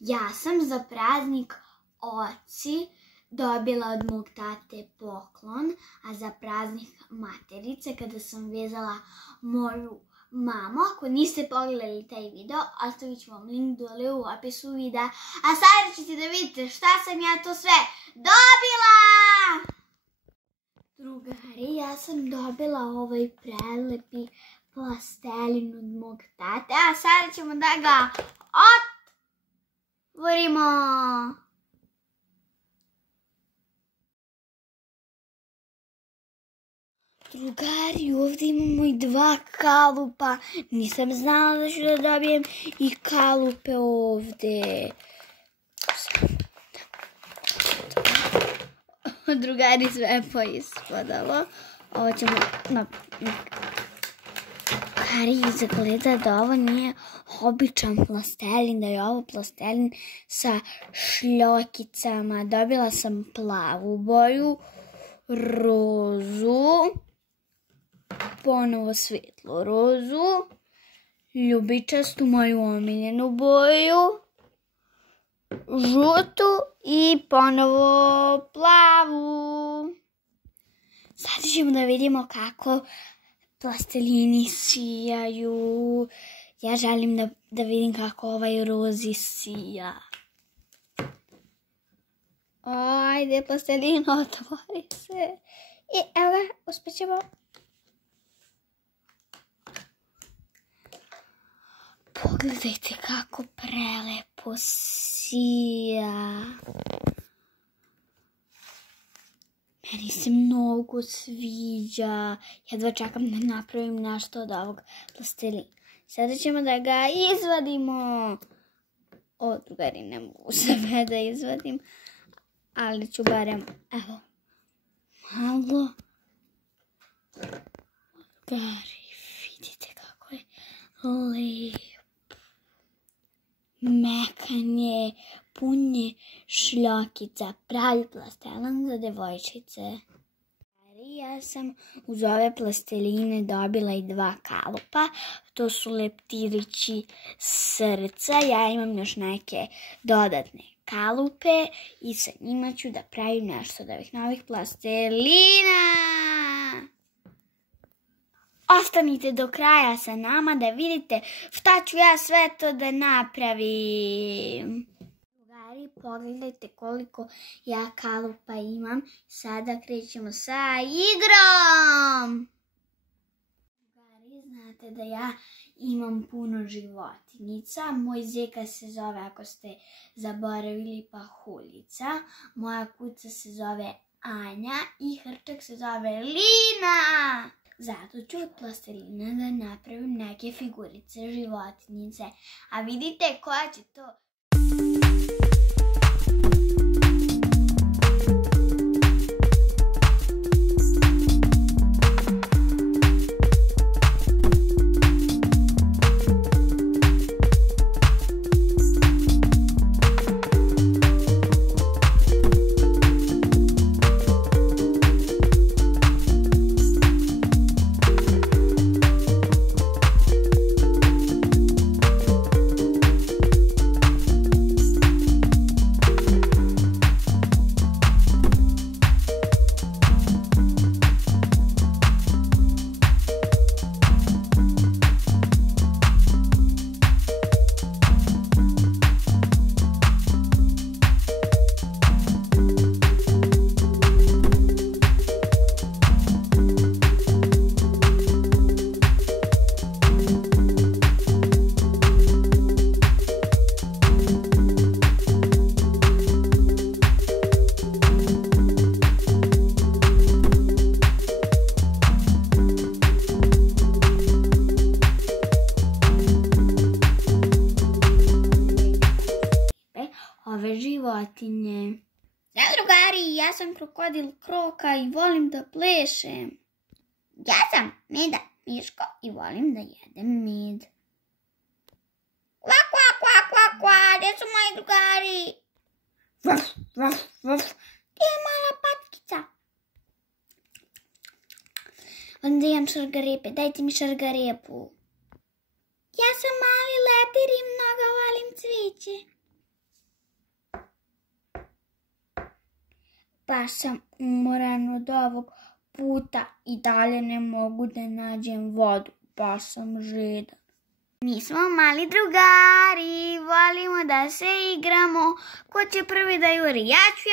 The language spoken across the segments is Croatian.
Ja sam za praznik oci dobila od mog tate poklon, a za praznik materice kada sam vezala moju mamu. Ako niste pogledali taj video, ostavit ću vam link dole u opisu videa. A sada ćete da vidite šta sam ja to sve dobila! Drugari, ja sam dobila ovaj prelepi plastelin od mog tate, a sada ćemo da ga otvorimo. Drugari, ovdje imamo i 2 kalupa. Nisam znala da ću da dobijem i kalupe ovdje. Drugari, sve je poispadalo. Ovo ćemo... Drugari, izgleda da ovo nije običan plastelin, da je ovo plastelin sa šljokicama. Dobila sam plavu boju, rozu, ponovo svetlu rozu, ljubičastu moju omiljenu boju, žutu i ponovo plavu. Sad ćemo da vidimo kako plastelini sijaju. Ja želim da vidim kako ovaj rozi sija. Ajde, plastelin, otvori se. I evo ga, uspjećemo. Pogledajte kako prelepo sija. Meni se mnogo sviđa. Jedva čekam da napravim nešto od ovog plastelina. Sada ćemo da ga izvadimo. Drugari, ne mogu sve da izvadim. Ali ću barem, evo, malo. Drugari, vidite kako je lijep. Mekan je, pun je šljokica, pravi plastelin za devojčice. Ja sam uz ove plasteline dobila i 2 kalupa. To su leptirići srca. Ja imam još neke dodatne kalupe i sa njima ću da pravim nešto od ovih novih plastelina. Ostanite do kraja sa nama da vidite šta ću ja sve to da napravim. Drugari, pogledajte koliko ja kalupa imam. Sada krećemo sa igrom. Drugari, znate da ja imam puno životinjica. Moj zeka se zove, ako ste zaboravili, Pahuljica. Moja kuca se zove Anja i hrčak se zove Lina. Zato ću od plastelina da napravim neke figurice životinjice. A vidite koja će to... ove životinje. Zdravo, drugari, ja sam krokodil Kroka i volim da plešem. Ja sam Meda Miško i volim da jedem med. Kva, kva, kva, kva, kva, gdje su moji drugari? Vaf, vaf, vaf, gdje je mala patkica? Onda imam šargarepe, dajte mi šargarepu. Ja sam mali leptir i mnogo volim cvijeće. baš sam umoran od ovog puta i dalje ne mogu da nađem vodu. Baš sam žedan. Mi smo mali drugari, volimo da se igramo. Ko će prvi da juri? Ja ću.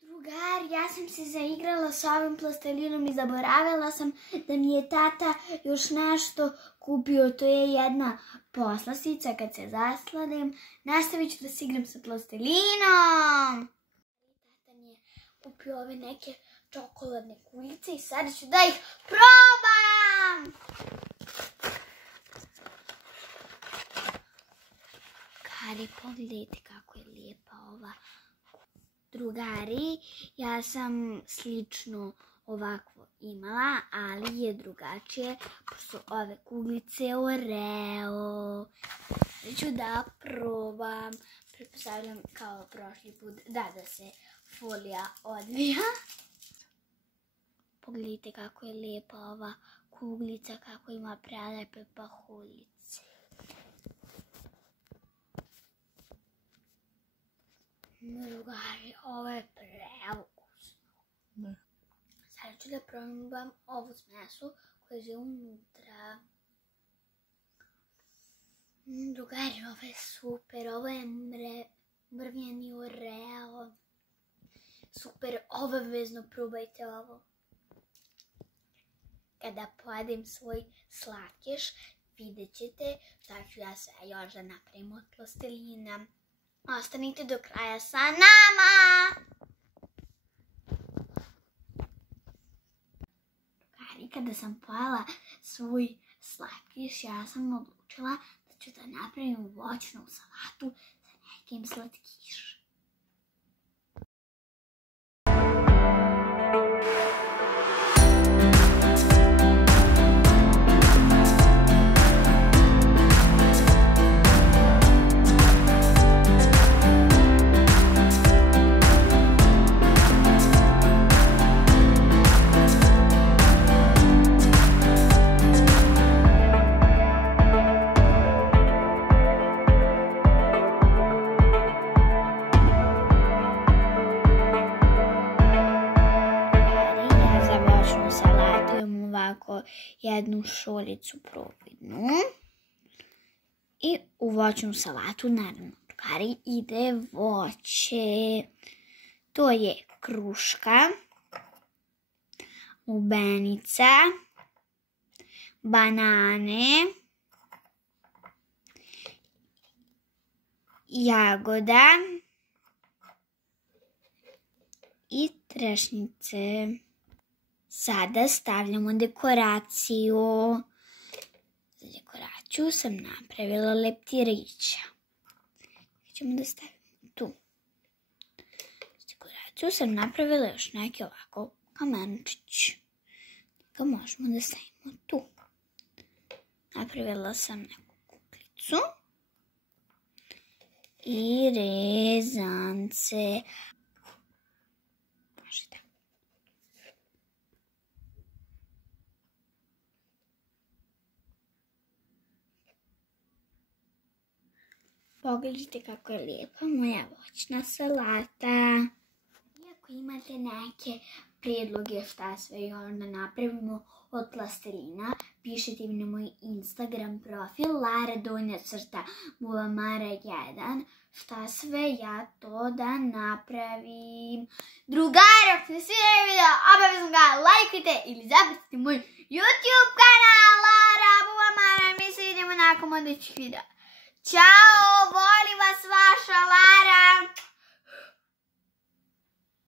Drugari, ja sam se zaigrala s ovim plastelinom i zaboravila sam da mi je tata još nešto kupio. To je jedna poslastica. Kad se zasladim, nastavit ću da se igram sa plastelinom. Tata mi je kupio ove neke čokoladne kuglice i sada ću da ih probam. Drugari, pogledajte kako je lijepa ova. Drugari, ja sam slično ovako imala, ali je drugačije, pošto ove kuglice Oreo. Sada ću da probam. Pretpostavljam kao prošli put da se folija odvija. Pogledajte kako je lijepa ova kuglica, kako ima prelepe pahuljice. Drugari, ovo je preukusno. Sada ću da probam ovu smesu koja je unutra. Drugari, ovo je super, ovo je mrvljeni Oreo. Super, obavezno probajte ovo. Kada pojedem svoj slatkiš, vidjet ćete šta ću ja sve još da napravim od plastelina. Ostanite do kraja sa nama! Drugari, kada sam pojela svoj slatkiš, ja sam odlučila da ću da napravim voćnu salatu sa nekim slatkišem. Jednu šoljicu providnu i u voćnu salatu, naravno, drugari, ide voće. To je kruška, lubenica, banane, jagoda i trešnjice. Sada stavljamo dekoraciju. Za dekoraciju sam napravila leptirića. Ćemo da stavimo tu. Za dekoraciju sam napravila još neki ovako kamenčić. Ga možemo da stavimo tu. Napravila sam neku kuklicu. I rezance. Pogledajte kako je lijepa moja voćna salata. Ako imate neke prijedloge šta sve još da napravimo od plastelina, pišite mi na moj Instagram profil Lara_Bulamara1 šta sve ja to da napravim. Drugari, ako se sviđa video, obavezno ga lajkujte ili zapratite moj YouTube kanal Lara Bulamara. Mi se vidimo nakon sljedećih videa. Ćao, volim vas vaša Lara!